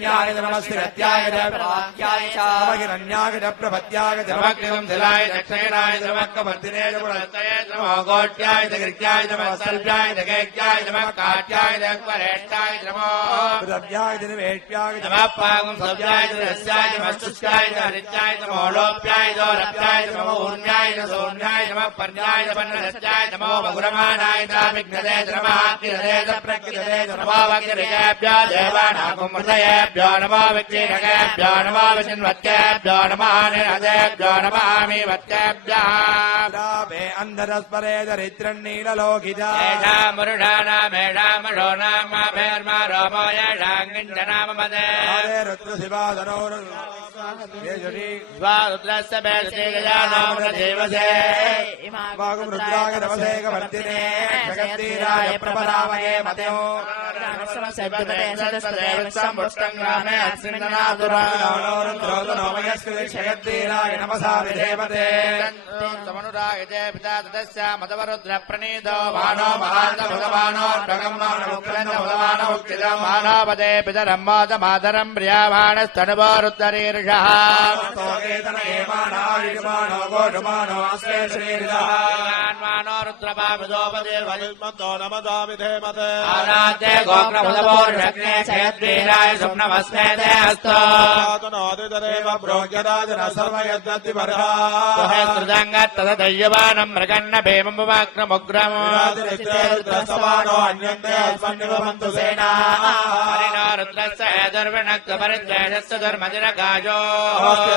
न्याय नमस्ते गत्याय प्रवाक्याय च नमहिरण्याय प्रपत्याय नमक्रियं जलाय दक्षिणाय नमक्कवर्तिने नमस्तये नमो गोट्याय दगृत्याय नमः सल्प्याय दगैक्याय नमः काट्याय दक्वरेष्टाय नमो द्रव्याय दिवेष्ट्याय नमः पागं सव्याय रस्याय नमस्तुष्याय हरित्याय नमो लोप्याय दोरप्याय नमो ऊर्ण्याय सोन्याय नमः पर्याय पन्नरस्याय नमो भगुरमाणाय तामिग्नदे नमः किरदे प्रकृतदे नमो वक्रेभ्यो देवानागुं हृदयेभ्यो नमो विक्षीणकेभ्यो नमो विचिन्वत्केभ्यो नमः निरदेभ्यो नमः मीवत्केभ्यः रामे अन्धरस्परे दरिद्रन्नीललोकिता एषामुरुषाणामेषामषो नाम भेर्मा रोमो येषाङ्गिञ्जनाममदे रुद्रशिवाधनोर रुद्रस्य भेषे गजानामदेवसे वागुं रुद्राय नमसे कवर्तिने जगत्तीराय प्रपदामये मतेयो समसद्गते सदस्तदेव सम्पुष्टं ग्रामे अस्मिन्नादुरानोरुद्रोदनोमयस्कृते जगत्तीराय नमसा विधेवते तमनुराय जय पिता तदस्य मदवरुद्रप्रणीतो मानो महान्तभगवानो ढगम्मानमुक्लन्दभगवानो उक्तिदं मानवपदे पितरं मातमातरं प्रियामाणस्तनुवो रुद्रीर्षः स्तोकेतनयेमानायुष्मानो गोषमानो अस्मे श्रीर्षः मानो रुद्रपाविदोपदे वयुष्मतो नमदा विधेमते आराध्ये गोग्रमुदवोर्षग्ने चयद्वीराय सुम्नमस्मे ते अस्तु तनोदितदेव प्रोग्यराजन सर्वयद्वद्विपर्हा तदय्यवानं मृगन्न भीममुग्रमुग्रम् रुद्रस्तवानो अन्यन्ते अस्मन्निवन्तु सेना हरिणो रुद्रस्य दुर्विणक्तु परिद्वेषस्य दुर्मदिरगाजो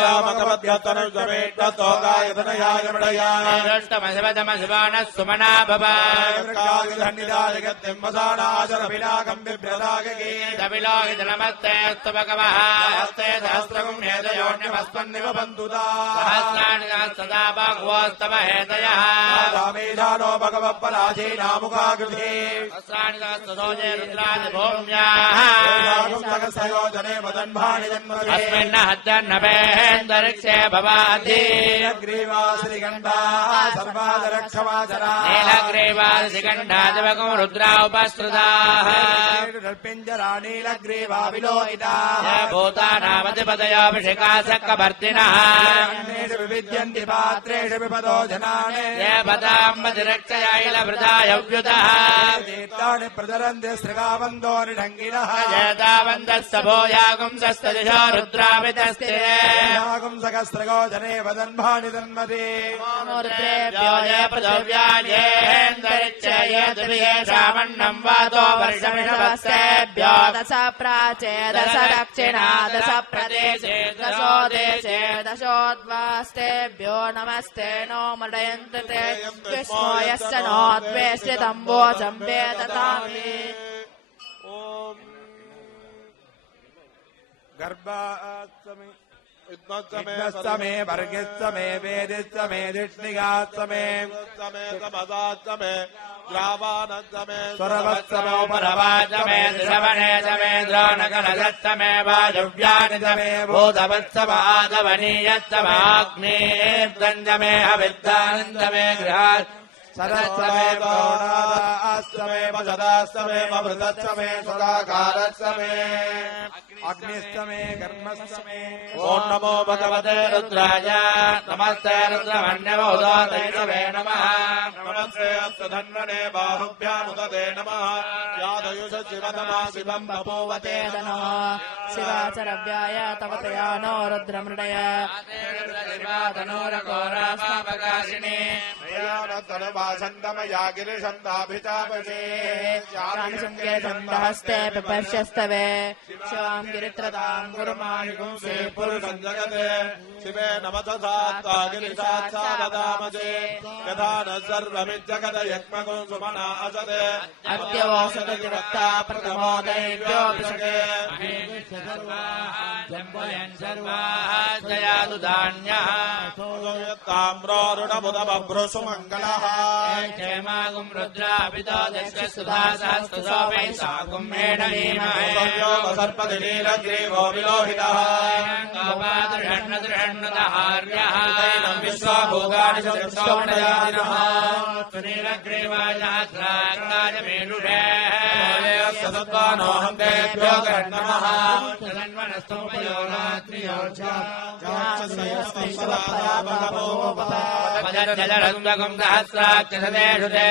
रामकवद्यतनुजमेट्टोगायतनयाय मृडयाय रुष्टमशिवदमशिवानः सुमना भवाजगद्दिम्बसानाचरपिनाकं बिभ्रदागगे दविलोहितनमस्तेऽस्तु भगवः हस्ते सहस्रगुं हेतयोन्यमस्मन्निवन्तुदा सहस्राणि सदा भगवस्तव हेतयः रामेशानो भगवत्पराधीनामुखाकृते सहस्राणि सहस्रसोजे रुद्रादि भूम्याः सहस्रयोजने मदन्भाणि जन्मदे अस्मिन् हत्यन्नभेन्दरिक्षे भवाधि नीलग्रीवा श्रीगण्डा सर्वादरक्षमाचरा नीलग्रीवा श्रीगण्डा दिवगं रुद्रा उपस्रुताः पिञ्जरा नीलग्रीवा विलोहिताः भूतानामधिपतयोऽभिषेकासक्कभर्तिनः विविद्यन्ति पात्रेषु विपदो जनाने ये पदाम्बधिरक्षयायलभृतायव्युतः तीर्थानि प्रचरन्ति स्त्रिगावन्दो निढङ्गिनः जेतावन्दस्य भूयागुंसस्तदिशो रुद्रावितस्ते यागुंसकस्त्रगो जने वदन्भाणि तन्मते रुद्रेभ्यो ये पृथिव्यायेन्दरिक्षे ये दिव्येषामन्नं वातो वर्षमिषवस्तेभ्यो दश प्राचे दश दक्षिणा दश प्रदेशे दशो देशे दशोद्वास्तेभ्यो नमस्ते नो मृडयन्तु ते विष्णो यस्य नो द्वेष्टि तम्बोजं वेदतामि गर्भात्समे इद्मत्समे वर्गित्समे वेदित्समे दिष्णिगात्समे समदात्समे ग्रावानत्समे स्वरवत्समे परवात्समे श्रवणेत्समे द्रोणकलदत्समे वायुव्यानित्समे भूतवत्समादवनीयत्समाग्नेर्दञ्जमे हविद्दानन्दमे गृहात् सरत्समे गौणादास्तमे पशदास्तमे मृतत्समे सदाकारत्समे अग्निस्तमे कर्मस्तमे ओं नमो भगवते रुद्राय नमस्ते रुद्रमण्यवोदातैषवे नमः नमस्ते अस्तधन्वने बाहुभ्यामुदते नमः यादयुष शिवतमा शिवं बभूवते नमः शिवाचरव्याय तवतया नो रुद्रमृडय तनोरघोरास्तापकाशिनी तनुवासन्तमया गिरिशन्ताभिचापशे शङ्के छन्दहस्ते पिपर्श्यस्तवे शिवां गिरित्रतां गुरुमाणिगुंसे पुरुषं जगते शिवे नमतसात्ता गिरिशात्सा वदामसे यथा न सर्वमिज्जगत यक्मगुं सुमना असते अद्यवसतजिवक्ता प्रथमो दैव्योऽभिषके जयादु धान्यः ताम्रोरुणमुदबभ्रुसुमङ्गलः क्षेमागुं रुद्राभितो दस्य सुधा सहस्रसोमे सागुं मेढलीमहे सर्पति नीलग्रीवो विलोहितः गोपादृषण्णदृषण्णदहार्यः विश्वाभोगानि नीलग्रीवाय सहस्राङ्गाय मेढुषे सत्त्वानोऽहं तेभ्यो नमः जलरन्दकं सहस्राक्षसदेषु ते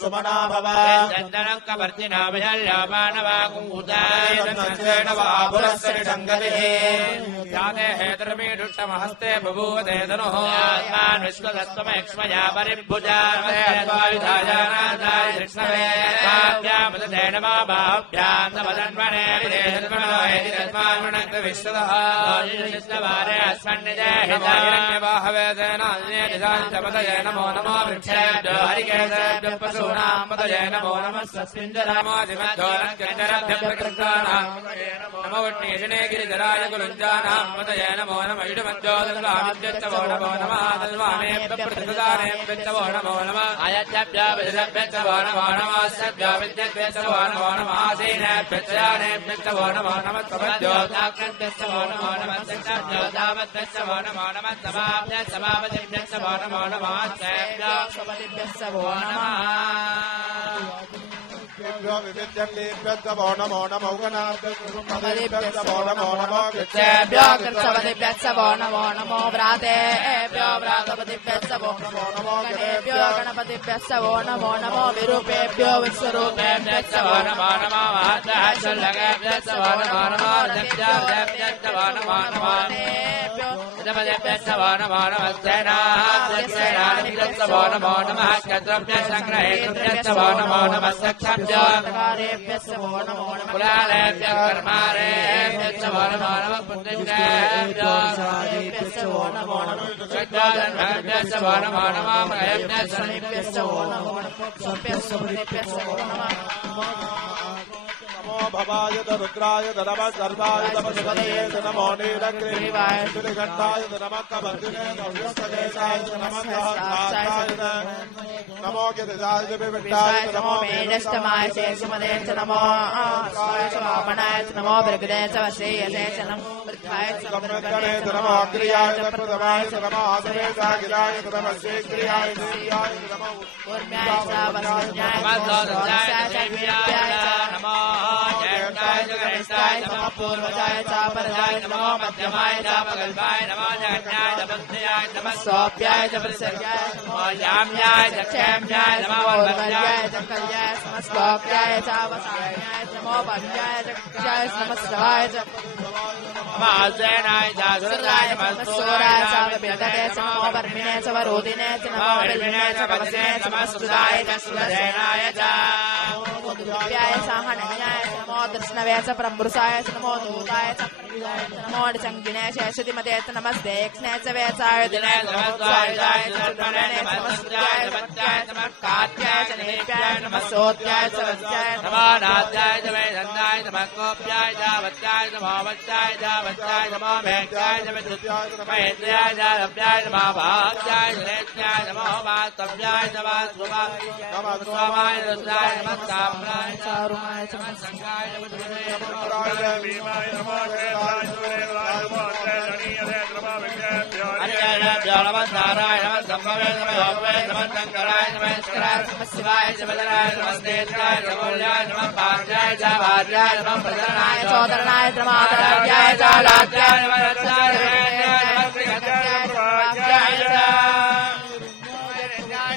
सुमना भव चन्दनं कवर्तिनाभिहल्यापानवाकुङ्कुताय याते हेतुर्मीषुक्षमहस्ते बभूवते धनुः आत्मान् विश्वदत्वमेक्ष्मया परिभुजाय कृष्णवे पाभ्यामुदतेन मा बाहुभ्यां नमदन्वने विदेशन्मनोहेतिरस्मान्मनक्त विश्वतः विष्णवारे अस्मन्निदेहितायन्यवाहवे तेनान्येतिसाञ्चपतये नमो नमो वृक्षेभ्यो हरिकेशेभ्यो पशूनां पतये नमो नमः स्वस्मिञ्जरामोऽधिमद्धोरञ्जनरभ्यप्रकृतानां नमो वट्नीषिणे गिरिधराय कुलुञ्जानां पतये नमो नमः इडमध्यो दल्वामिभ्यश्च वो नमो नमः दल्वामेभ्यः प्रतिपदानेभ्यश्च वो नमो नमः आयत्यभ्यो विदभ्यश्च वो नमो नमः सभ्यो विद्यभ्यश्च वो नमो नमः आसीनेभ्यश्च यानेभ्यश्च वो नमो नमः समभ्यो दाक्षभ्यश्च वो नमो नमः सक्षभ्यो दावद्भ्यश्च वो नमो नमः समाभ्यश्च समापतिभ्यश्च वो नमो नमः सेभ्यो स्वपतिभ्यश्च वो नमः विविध्यभ्यश्च वो नमो नमो गणाभ्यश्च वो नमो नमो कृच्छेभ्यो कृच्छपतिभ्यश्च वो नमो नमो व्रातेभ्यो व्रातपतिभ्यश्च वो नमो नमो गणेभ्यो गणपतिभ्यश्च वो नमो नमो विरूपेभ्यो विश्वरूपेभ्यश्च वो नमो नमो महत्सल्लगेभ्यश्च वो नमो नमो रथभ्यश्च वो नमो नमो जपदेभ्यश्च वो नमो नमः सेनाभ्यश्च वो नमो नमः क्षत्रभ्यश्च वो नमो नमः सक्षभ्यो कर्मारेभ्यश्च वो नमो नमः कुलालेभ्यः कर्मारेभ्यश्च वो नमो नमः पुण्यभ्यश्च वो नमो नमः क्षत्राधर्मेभ्यश्च वो नमो नमः महेभ्यश्च वो नमो नमः नमो भवाय रुद्राय नमः सर्वाय नमस्पतये नमो नीलग्रीवाय श्रीघण्टाय नमः कबन्धिने नमस्तेशाय नमः सहस्राय नमो गिरिजाय विविक्ताय नमो मेढस्तमाय शेषमदे च नमो स्वामनाय च नमो भृगदे च वसेयसे च नमो वृद्धाय च नमो अग्रियाय च प्रथमाय च नमो आसवेशाय गिराय च नमः शीघ्रियाय देव्याय च नमो ऊर्म्याय च वसुन्याय च नमो जयन्ताय च गणेशाय नमः पूर्वजाय च परजाय नमो मध्यमाय च पगल्भाय नमो जगन्याय च बन्ध्याय नमः सोऽप्याय च प्रसर्याय नमो याम्याय च क्षेम्याय नमो वल्ल्याय च कल्याय नमः श्लोक्याय च वसायाय नमो भव्याय च कक्षाय नमः श्रवाय च महासेनाय च सुराय नमः सोराय च विदते च नमो वर्मिणे च वरोधिने च नमो वर्मिणे च वदसे च नमः सुराय च सुरसेनाय च उद्भव्याय च हनन्याय च नमो कृष्णवे च प्रमृषाय च नमो दूताय च नमो चङ्गिने शेषतिमते च नमस्ते यक्ष्णे च वेचाय दिने नमः स्वायुधाय च नमः नमस्त्याय नमः कात्याय च नेप्याय नमः सोत्याय च वत्याय नमो नाद्याय च वेदन्दाय नमः कोप्याय च वत्याय नमो वत्याय च वत्याय नमो मेघ्याय च विद्युत्याय च महेन्द्राय च लभ्याय नमः भाग्याय च नेत्याय नमो वास्तव्याय च वास्तुवाय नमः स्वामाय रुद्राय नमः साम्राय च अरुणाय च संगाय च भीमाय नमो हरिभ्यो नमः नारायण नमः संभवे नमः योगवे नमः शंकराय नमः ईश्वराय नमः शिवाय च बदराय नमः नेत्राय च मूल्याय नमः पाद्याय च भार्याय नमः प्रधरणाय चोदरणाय च मातराय च लाद्याय नमः रत्नाय नमः श्रीगद्याय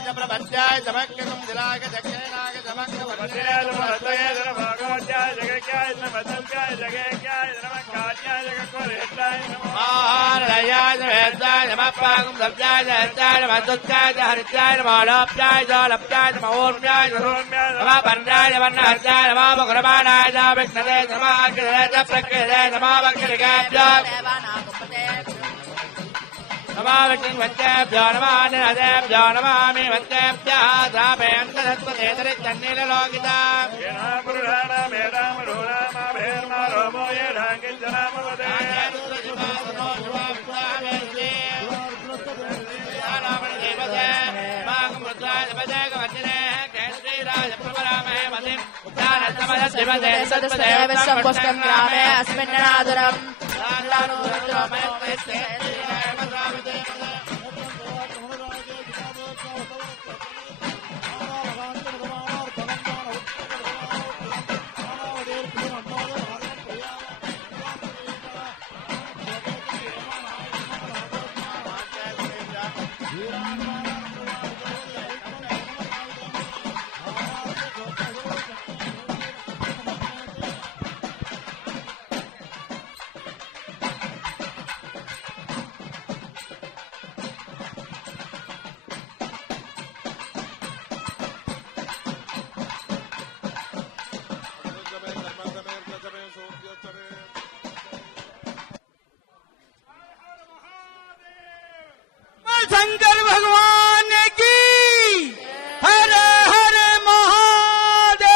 च प्रपद्याय च भक्तिं दिलाय दक्षिणाय च भक्तवद्याय नमः भगवद्याय जगत्याय नमः सत्याय जगत्याय नमः कात्याय जगत्कोरेत्याय नमः महारयाय च वेदाय नमः पागं सत्याय च हत्याय नमः दुत्याय च हरित्याय नमः लप्याय च लप्याय च ऊर्म्याय च ऊर्म्याय नमः वर्णाय च वर्णहत्याय नमः मुकुरमाणाय च विघ्नदे नमः अग्रदे च प्रकृते नमः वक्रगाभ्यो नमः विष्णुवत्तेभ्यो नमः निरदेभ्यो नमामि वत्तेभ्यः द्रापेऽन्तरस्वते तरिच्चन्नीललोकिता ग्रामे अस्मिन्नादुरम् शंकर भगवान की हर हर महादेव।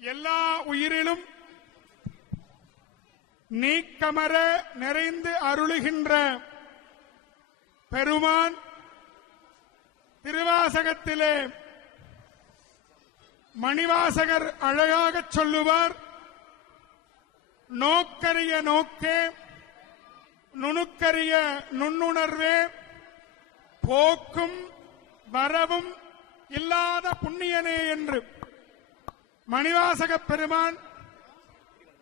எல்லா உயிரிலும் நீக்கமர நிறைந்து அருளுகின்ற பெருமான் திருவாசகத்திலே மணிவாசகர் அழகாக சொல்லுவார், நோக்கரிய நோக்கே நுணுக்கரிய நுண்ணுணர்வே போக்கும் வரவும் இல்லாத புண்ணியனே என்று. மணிவாசக பெருமான்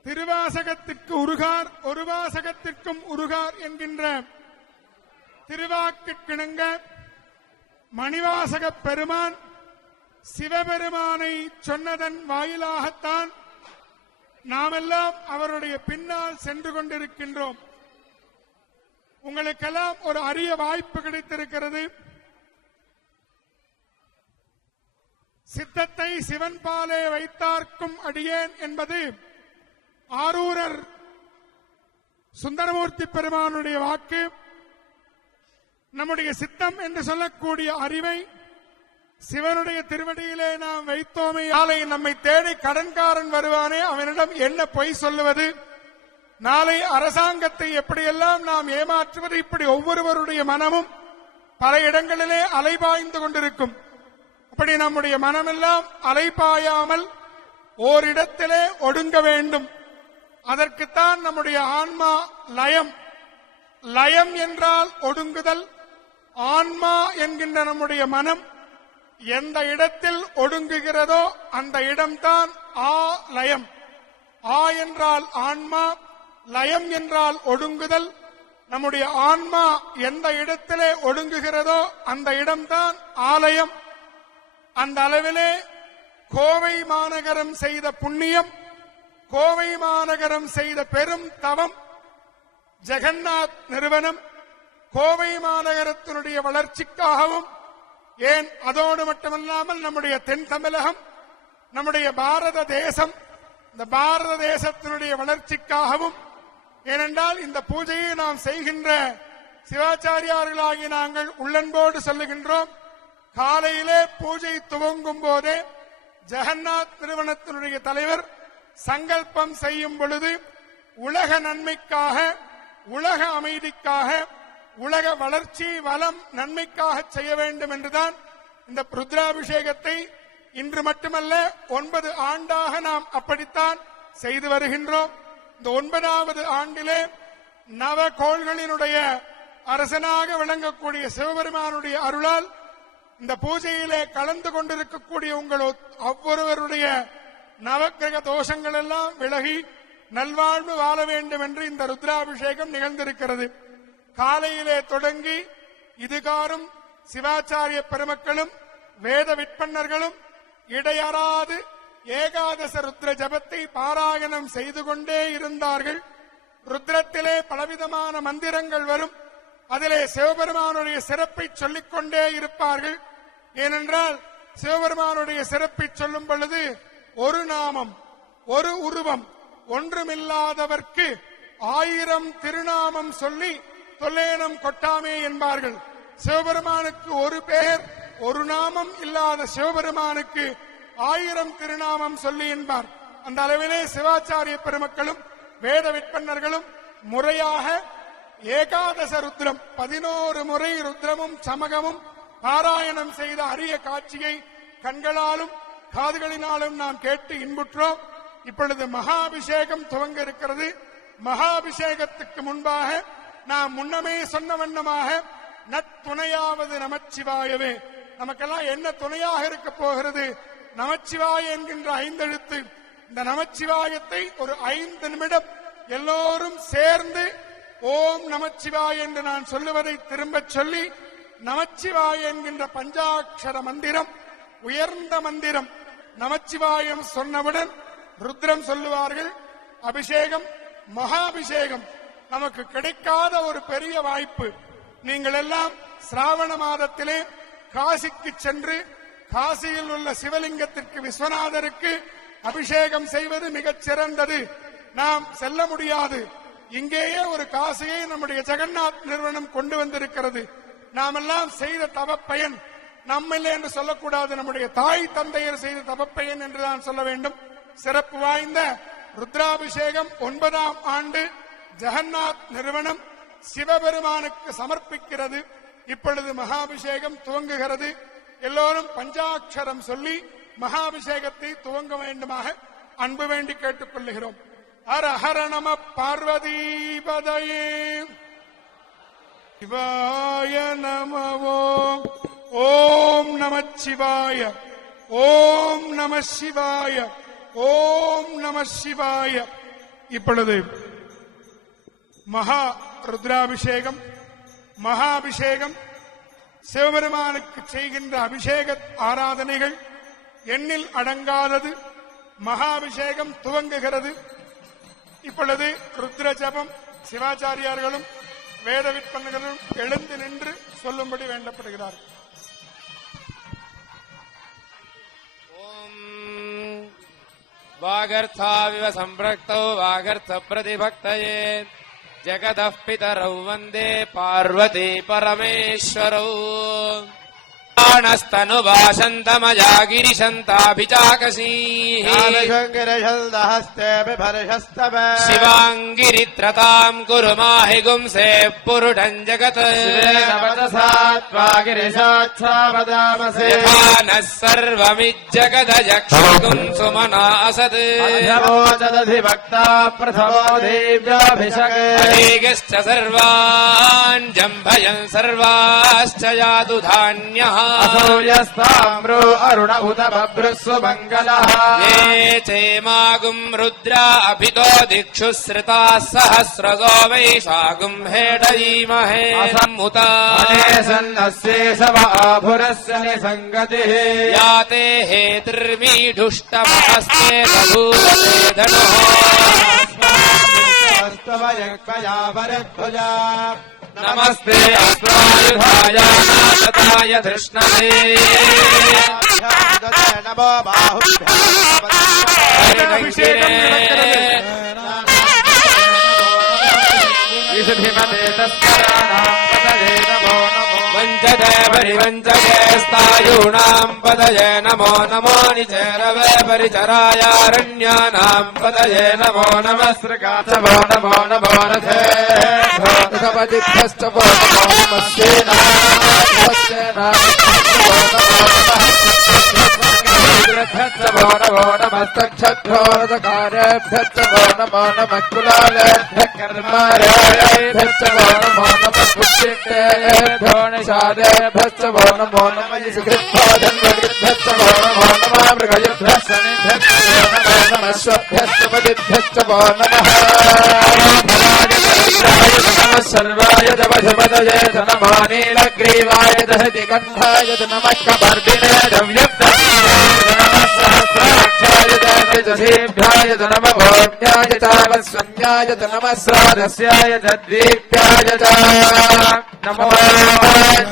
திருவாசகத்திற்கு உருகார், ஒரு வாசகத்திற்கும் உருகார் என்கின்ற திருவாக்கிற்கிணங்க மணிவாசக பெருமான் சிவபெருமானை சொன்னதன் வாயிலாகத்தான் நாமெல்லாம் அவருடைய பின்னால் சென்று கொண்டிருக்கின்றோம். உங்களுக்கெல்லாம் ஒரு அரிய வாய்ப்பு கிடைத்திருக்கிறது. சித்தத்தை சிவன் பாலே வைத்தார்க்கும் அடியேன் என்பது ஆரூரர் சுந்தரமூர்த்தி பெருமானுடைய வாக்கு. நம்முடைய சித்தம் என்று சொல்லக்கூடிய அறிவை சிவனுடைய திருவடியிலே நாம் வைத்தோமே, நாளை நம்மை தேடி கடன்காரன் வருவானே, அவனிடம் என்ன பொய் சொல்லுவது, நாளை அரசாங்கத்தை எப்படியெல்லாம் நாம் ஏமாற்றுவது, இப்படி ஒவ்வொருவருடைய மனமும் பல இடங்களிலே அலைபாய்ந்து கொண்டிருக்கும். அப்படி நம்முடைய மனமெல்லாம் அலைபாயாமல் ஓரிடத்திலே ஒடுங்க வேண்டும். அதற்குத்தான் நம்முடைய ஆன்மா லயம். லயம் என்றால் ஒடுங்குதல். ஆன்மா என்கின்ற நம்முடைய மனம் எந்த இடத்தில் ஒடுங்குகிறதோ அந்த இடம்தான் லயம். ஆ என்றால் ஆன்மா, லயம் என்றால் ஒடுங்குதல். நம்முடைய ஆன்மா எந்த இடத்திலே ஒடுங்குகிறதோ அந்த இடம்தான் ஆலயம். அந்த அளவிலே கோவை மாநகரம் செய்த புண்ணியம், கோவை மாநகரம் செய்த பெரும் தவம், ஜெகநாத் நிறுவனம் கோவை மாநகரத்தினுடைய வளர்ச்சிக்காகவும், ஏன் அதோடு மட்டுமல்லாமல் நம்முடைய தென் தமிழகம், நம்முடைய பாரத தேசம், இந்த பாரத தேசத்தினுடைய வளர்ச்சிக்காகவும், ஏனென்றால் இந்த பூஜையை நாம் செய்கின்ற சிவாச்சாரியார்களாகி நாங்கள் உள்ளன்போடு சொல்லுகின்றோம். காலையிலே பூஜை துவங்கும் போதே ஜெகநாத் நிறுவனத்தினுடைய தலைவர் சங்கல்பம் செய்யும் பொழுது உலக நன்மைக்காக, உலக அமைதிக்காக, உலக வளர்ச்சி வளம் நன்மைக்காக செய்ய வேண்டும் என்றுதான் இந்த ருத்ராபிஷேகத்தை இன்று மட்டுமல்ல 9 ஆண்டாக நாம் அப்படித்தான் செய்து வருகின்றோம். இந்த 9வது ஆண்டிலே நவகோள்களினுடைய அரசனாக விளங்கக்கூடிய சிவபெருமானுடைய அருளால் இந்த பூஜையிலே கலந்து கொண்டிருக்கக்கூடிய உங்கள் ஒவ்வொருவருடைய நவக்கிரக தோஷங்கள் எல்லாம் விலகி நல்வாழ்வு வாழ வேண்டும் என்று இந்த ருத்ராபிஷேகம் நிகழ்ந்திருக்கிறது. காலையிலே தொடங்கி இதுகாரும் சிவாச்சாரிய பெருமக்களும் வேத விற்பன்னர்களும் இடையறாது ஏகாதச ருத்ர ஜபத்தை பாராயணம் செய்து கொண்டே இருந்தார்கள். ருத்ரத்திலே பலவிதமான மந்திரங்கள் வரும். அதிலே சிவபெருமானுடைய சிறப்பை சொல்லிக் கொண்டே இருப்பார்கள். ஏனென்றால் சிவபெருமானுடைய சிறப்பை சொல்லும் பொழுது ஒரு நாமம், ஒரு உருவம், ஒன்றுமில்லாதவர்க்கு 1000 திருநாமம் சொல்லி தொல்லேனம் கொட்டாமே என்பார்கள். சிவபெருமானுக்கு ஒரு பெயர், ஒரு நாமம் இல்லாத சிவபெருமானுக்கு 1000 திருநாமம் சொல்லி என்பார். அந்த அளவிலே சிவாச்சாரிய பெருமக்களும் வேத விற்பன்னர்களும் முறையாக ஏகாதச ருத்ரம் 11 முறை ருத்ரமும் சமகமும் பாராயணம் செய்த அரிய காட்சியை கண்களாலும் காதுகளினாலும் நாம் கேட்டு இன்புற்றோம். இப்பொழுது மகாபிஷேகம் துவங்க இருக்கிறது. மகாபிஷேகத்துக்கு முன்பாக நாம் முன்னமே சொன்ன வண்ணமாக நத்துணையாவது நமச்சிவாயவே. நமக்கெல்லாம் என்ன துணையாக இருக்க போகிறது? நமச்சிவாய என்கின்ற 5 எழுத்து. இந்த நமச்சிவாயத்தை ஒரு 5 நிமிடம் எல்லோரும் சேர்ந்து ஓம் நமச்சிவாய என்று நான் சொல்லுவதை திரும்பச் சொல்லி, நமச்சிவாய என்கின்ற பஞ்சாட்சர மந்திரம் உயர்ந்த மந்திரம். நமச்சிவாயம் சொன்னவுடன் ருத்ரம் சொல்லுவார்கள். அபிஷேகம், மகாபிஷேகம் நமக்கு கிடைக்காத ஒரு பெரிய வாய்ப்பு. நீங்கள் எல்லாம் சிராவண மாதத்திலே காசிக்கு சென்று காசியில் உள்ள சிவலிங்கத்திற்கு, விஸ்வநாதருக்கு அபிஷேகம் செய்வது மிகச் சிறந்தது. நாம் செல்ல முடியாது. இங்கேயே ஒரு காசியை நம்முடைய ஜெகநாத் நிறுவனம் கொண்டு வந்திருக்கிறது. நாமெல்லாம் செய்த தவப்பயன் நம்மில்லை என்று சொல்லக்கூடாது, நம்முடைய தாய் தந்தையர் செய்த தவப்பயன் என்றுதான் சொல்ல வேண்டும். சிறப்பு வாய்ந்த ருத்ராபிஷேகம் 9ஆம் ஆண்டு ஜெகநாத் நிறுவனம் சிவபெருமானுக்கு சமர்ப்பிக்கிறது. இப்பொழுது மகாபிஷேகம் துவங்குகிறது. எல்லோரும் பஞ்சாட்சரம் சொல்லி மகாபிஷேகத்தை துவங்க வேண்டுமாக அன்பு வேண்டி கேட்டுக் கொள்ளுகிறோம். ஹர ஹர நம பார்வதீபதயே சிவாய நம ஓம் நம சிவாய ஓம் நம சிவாய ஓம் நம சிவாய. இப்பொழுது மகா ருத்ராபிஷேகம் மகாபிஷேகம் சிவபெருமானுக்கு செய்கின்ற அபிஷேக ஆராதனைகள் எண்ணில் அடங்காதது. மகாபிஷேகம் துவங்குகிறது. இப்பொழுது ருத்ர ஜபம் சிவாச்சாரியார்களும் வேத விற்பனர்களும் எழுந்து நின்று சொல்லும்படி வேண்டப்படுகிறார். ஓம் வாகர்த்தாவிவ சம்பிரக்தௌ வாகர்த்த பிரதிபக்தயே ஜகதః பிதரௌ வந்தே பார்வதி பரமேஸ்வரௌ स्तनुभाषन्तमया गिरिशन्ताभिचाकसीः शिवाङ्गिरित्रताम् कुरु माहि गुंसे पुरुडम् जगत् नः सर्वमिज्जगदयक्षुम् सुमना असत् अनेकश्च सर्वान् जम्भयन् सर्वाश्च यातु धान्यः असौर्यस्ताम्रो अरुण उत बभ्रुस्व मङ्गलः ये चेमागुम् रुद्रा अभितो दिक्षु श्रिताः सहस्रसो वैशागुम् हेडयीमहे सम्मुता सन्नस्ये सव आभुरस्य निसङ्गतिः याते हेतिर्मीढुष्टमहस्ते बभूवते धनुः नमस्ते अस्त्रायुधाय नाशताय धृष्णवे नमो वञ्चते परिवञ्चते स्थायूणाम् पदये नमो नमो निचेरवे परिचरायारण्यानाम् पदये नमो नमः श्रीकाच वो नमो नमो नथे वो नमो नमस्तेभ्यो नमो नमस्तक्षत्रोरकारेभ्यश्च वो नमो नमः कुलालेभ्यः कर्मारेभ्यश्च वो नमो नमः पुष्टिभ्यो निषादेभ्यश्च वो नमो नमः सुकृत्पादन्वभ्यश्च वो नमो नमः मृगयुभ्यश्च शनिभ्यश्च वो नमो नमः स्वभ्यश्च पदिभ्यश्च वो नमः सर्वाय जपधपदये नमो नीलग्रीवाय दहतिकण्ठाय नमः कपर्दिने सहस्राक्षाय नमः भोज्याय चावस्वन्याय नमः श्राद्धस्याय द्वीप्याय च नमो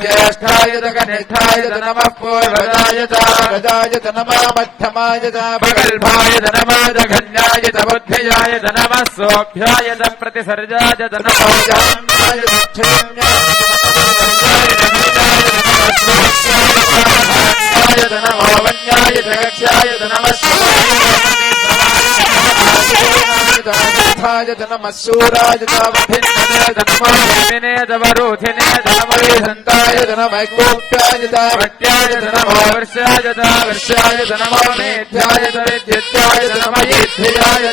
ज्येष्ठाय कनिष्ठाय नमः पूर्वजाय च गजाय नमः मध्यमाय च प्रगल्भाय नमः जघन्याय च बुद्धियाय नमः सोऽभ्याय च प्रतिसर्जाय नमः जान्याय नमो वन्याय जगक्षाय नमः नमः शूराय नमः वरुधिने नमः सन्ताय नमः गोप्याय भट्याय नमो वर्षाय वर्षाय नमो मेध्याय विद्युत्याय नमः ईध्याय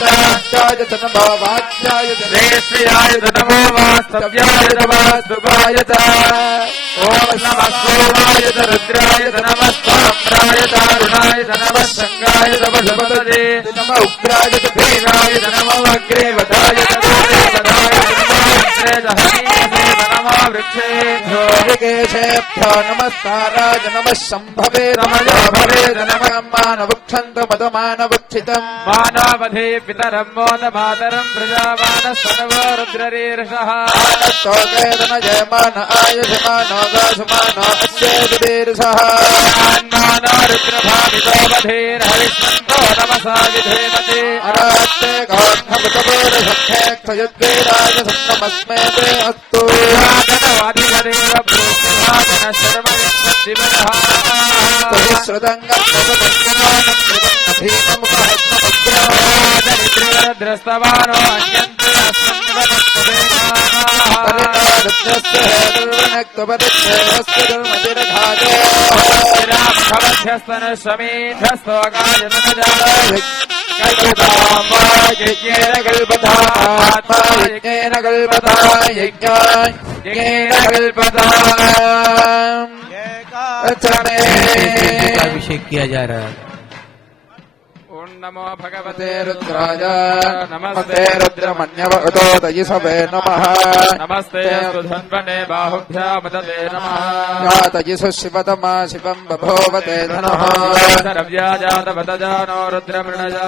नमो वाच्याय रेश्रियाय नमो वास्तव्याय वास्तुवाय ओम नमः सोमाय रुद्राय नमः साम्राय दारुणाय नमः शंगाय नमः नमः उग्राय भीमाय नमः अग्रेवताय नमः वृक्षेभ्यो ऋकेशेभ्यो नमस्काराय नमः शम्भवे नमः भवे नमः मानवक्षन्तु मधुमानवक्षितम् मानवधे पितरम् मोदमातरम् प्रजामानस्तनवो रुद्ररीर्षः जयमान आयुधमानो गासुमानो अस्येदीर्षः विद्यानो रुद्रभावितो बधीर्हरिष्मन्तो नमसा विधेमते अरात्ते गान्धमुतपूर्णसख्येक्षयुद्वीराज सप्तमस्मे ते अस्तु वादिवदेव भूषिभाजन शर्मयत्सद्दिवनः दरिद्रस्तवानो अन्यन्ते अभिषेक किया जा रहा है। ओम नमो भगवते रुद्राय नमस्ते रुद्रमन्यवतो तयिषवे नमः नमस्ते सुधन्वने बाहुभ्यामदते नमः या तयिषु शिवतमा शिवं बभोवते धनः सर्व्याजातवतजानो रुद्रमृणजा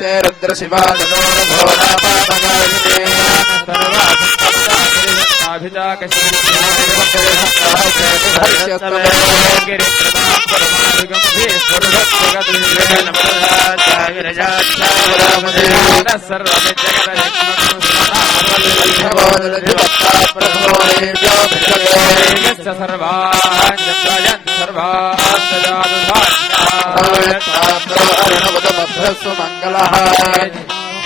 ते रुद्रशिवादनो घोरापापगायिने मंगलः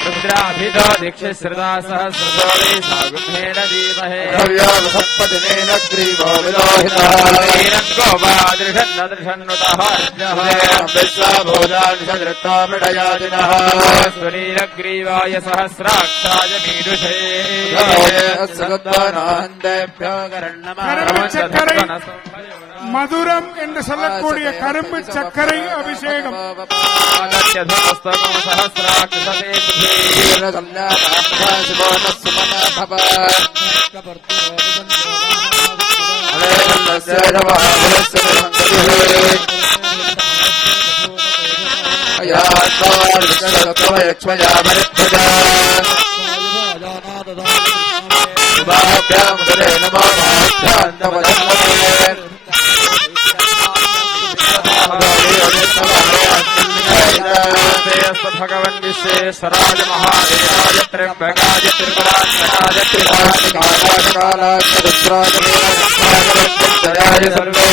रुद्राभितो दीक्षिश्रदा सहस्रशोरे सागुभेन धीमहे द्रव्यावसत्पदिनेन ग्रीवो विलोहितः गोपादृशन्नदृशन्नुतः विश्वाभूतानिषदृत्वा मृडयादिनः स्वरीरग्रीवाय सहस्राक्षाय मीदुषे सगद्वानान्देभ्यो மதுரம் என்று சொல்லக்கூடிய கரும்பு சர்க்கரை அபிஷேகம் भगवन् विश्वेश्वराय महादेवाय त्र्यम्बकाय त्रिपुरान्तकाय त्रिकालाय सर्वे